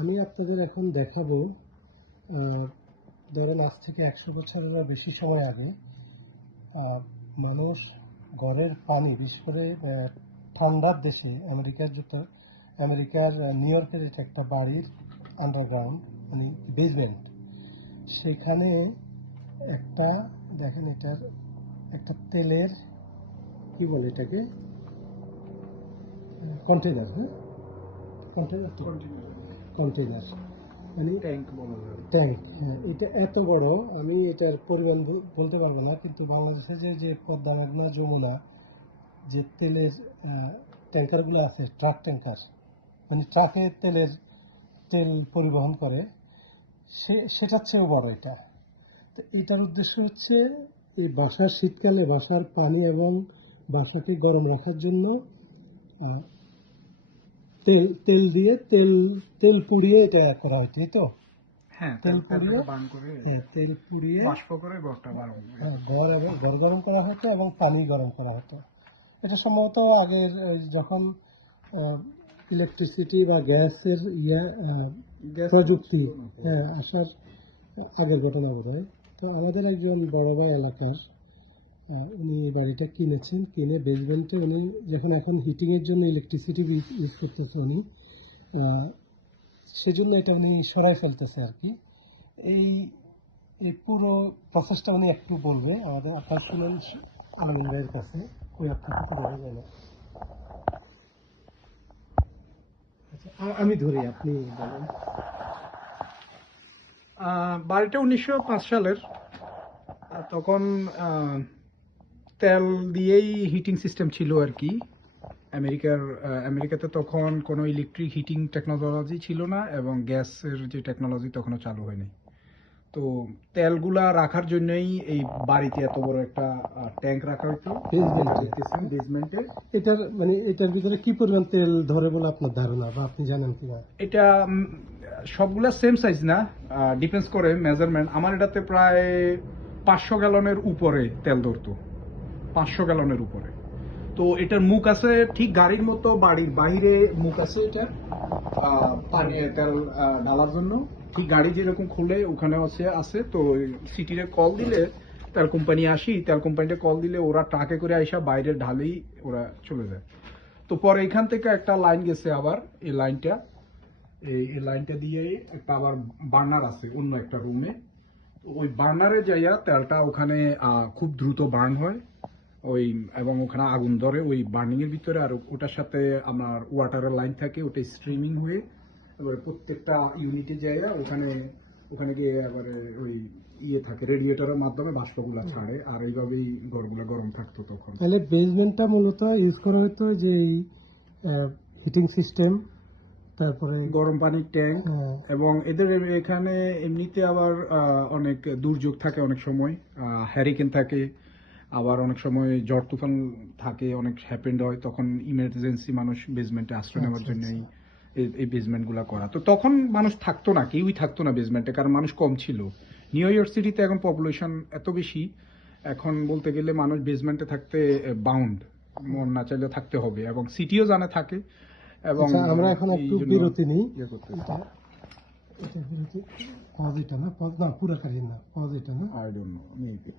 আমি আপনাদের এখন দেখাবো ধরেন আজ থেকে 100 বছরেরও বেশি সময় আগে মানুষ ঘরের পানি, বিশেষ করে ঠান্ডার দেশে আমেরিকার নিউ ইয়র্কের এটা একটা বাড়ির আন্ডারগ্রাউন্ড মানে বেসমেন্ট, সেখানে একটা দেখেন এটার একটা তেলের কি বলে এটাকে কন্টেনার, কন্টেনার মানে ট্যাঙ্ক। হ্যাঁ, এটা এত বড়, আমি এটার পরিমাণ বলতে পারবো না, কিন্তু বাংলাদেশে যে পদ্মা মেঘনা যমুনা যে তেলের ট্যাঙ্কারগুলো আছে, ট্রাক ট্যাঙ্কার মানে ট্রাকে তেল পরিবহন করে, সেটার চেয়েও বড় এটা। তো এটার উদ্দেশ্য হচ্ছে এই বাসার শীতকালে বাসার পানি এবং বাসাকে গরম রাখার জন্য তেল পুড়িয়ে এটা করা হয়, তাই তো? তেল পুড়িয়ে বাষ্প করে ঘর গরম করা হতো এবং পানি গরম করা হতো। এটা সম্ভবত আগের যখন ইলেকট্রিসিটি বা গ্যাসের প্রযুক্তি আসার আগের ঘটনা বোধ হয়। তো আমাদের একজন বড় ভাই এলাকার, উনি বাড়িটা কিনেছেন, কিনে বেসমেন্টে উনি এখন হিটিংয়ের জন্য ইলেকট্রিসিটি ইউজ করতেছে উনি, সেজন্য এটা উনি সরাই ফেলতেছে আর কি। এই পুরো প্রসেসটা উনি একটু বলবে আমাদের। আপনার শুনেন আলমিন ভাইয়ের কাছে, ওই আপনার কাছে দেখা যায় না। আচ্ছা, আমি ধরি, আপনি বলেন। বাড়িটা 1905 সালের। তখন তেল দিয়েই হিটিং সিস্টেম ছিল আর কি। আমেরিকাতে তখন কোনো ইলেকট্রিক হিটিং টেকনোলজি ছিল না, এবং গ্যাসের যে টেকনোলজি তখনও চালু হয়নি। তো তেলগুলা রাখার জন্যই এই বাড়িতে এত বড় একটা ট্যাঙ্ক রাখা হতো বেসমেন্টে। এটার ভিতরে কি পরিমাণ তেল ধরে বলে আপনার ধারণা, বা আপনি জানেন কিনা? এটা সবগুলা সেম সাইজ না, ডিপেন্ডস করে মেজারমেন্ট। আমার এটাতে প্রায় 500 গ্যালনের উপরে তেল ধরতো, 500 গ্যালনের উপরে। তো এটার মুখ আছে ঠিক গাড়ির মতো, বাড়ির বাইরে মুখ আছে এটা পানি তেল ঢালার জন্য। ঠিক গাড়ি যেরকম খুলে ওখানে আছে। তো সিটিরে কল দিলে তেল কোম্পানি তেল কোম্পানিতে কল দিলে ওরা ট্রাকে করে আইসা বাইরে ঢালেই ওরা চলে যায়। তো পরে এখান থেকে একটা লাইন গেছে, আবার এই লাইনটা দিয়ে একটা আবার বার্নার আছে অন্য একটা রুমে। ওই বার্নারে যাইয়া তেলটা ওখানে খুব দ্রুত বার্ন হয় এবং ওখানে আগুন ধরে ওই বার্নিং এর ভিতরে। আর ওটার সাথে আমার ওয়াটারের লাইন থাকে, ওটা স্ট্রিমিং হয়ে এবার প্রত্যেকটা ইউনিটে যাইয়া ওখানে গিয়ে এবারে ওই থাকে রেডিয়েটরের মাধ্যমে বাষ্পগুলা ছাড়ে, আর এইভাবেই ঘরগুলো গরম থাকতো তখন। তাহলে বেসমেন্টটা মূলত ইউজ করা হতো যে হিটিং সিস্টেম, তারপরে গরম পানির ট্যাঙ্ক। এবং এদের এখানে এমনিতে আবার অনেক দুর্যোগ থাকে, অনেক সময় হ্যারিকেন থাকে, আবার অনেক সময় ঝড় তুফান থাকে, অনেক হ্যাপেন্ড হয়। তখন ইমার্জেন্সি মানুষ বেসমেন্টে আশ্রয় নেওয়ার জন্য এই বেসমেন্ট গুলা করা। তো তখন মানুষ থাকতো না, কেউই থাকতো না বেসমেন্টে, কারণ মানুষ কম ছিল। নিউ ইয়র্ক সিটিতে এখন পপুলেশন এত বেশি, এখন বলতে গেলে মানুষ বেসমেন্টে থাকতে বাউন্ড, মন না চাইলে থাকতে হবে, এবং সিটিও জানে থাকে। এবং আমরা এখন একটু বিরতি নিই। বিরতি পজ এটা না, পজ না, পুরো কাজ না, পজ এটা না, আই ডোন্ট নো, মেবি।